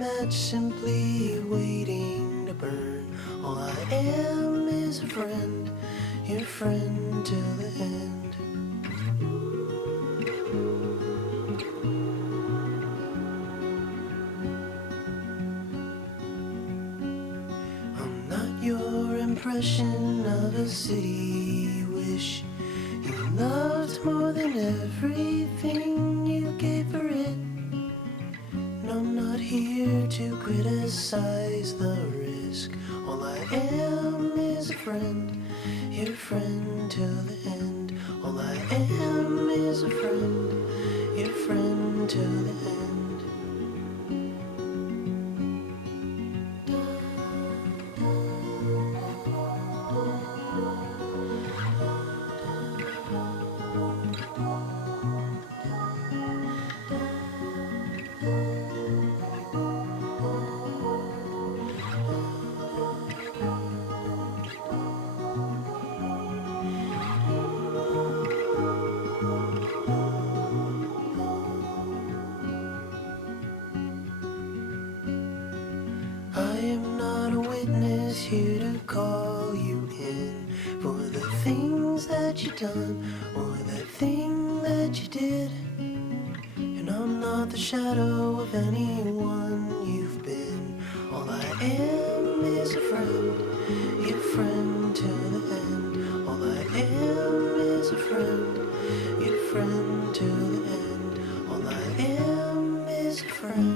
match simply waiting to burn. All I am is a friend, your friend till the end. I'm not your impression of a city you wish you loved more than everything you gave for it. And I'm not here to criticize the risk. All I am is a friend, your friend till the end. All I am is a friend, your friend till the end. I am not a witness here to call you in for the things that you done or the thing that you did. And I'm not the shadow of anyone you've been. All I am is a friend, your friend till the end. All I am is a friend, your friend till the end. All I am is a friend.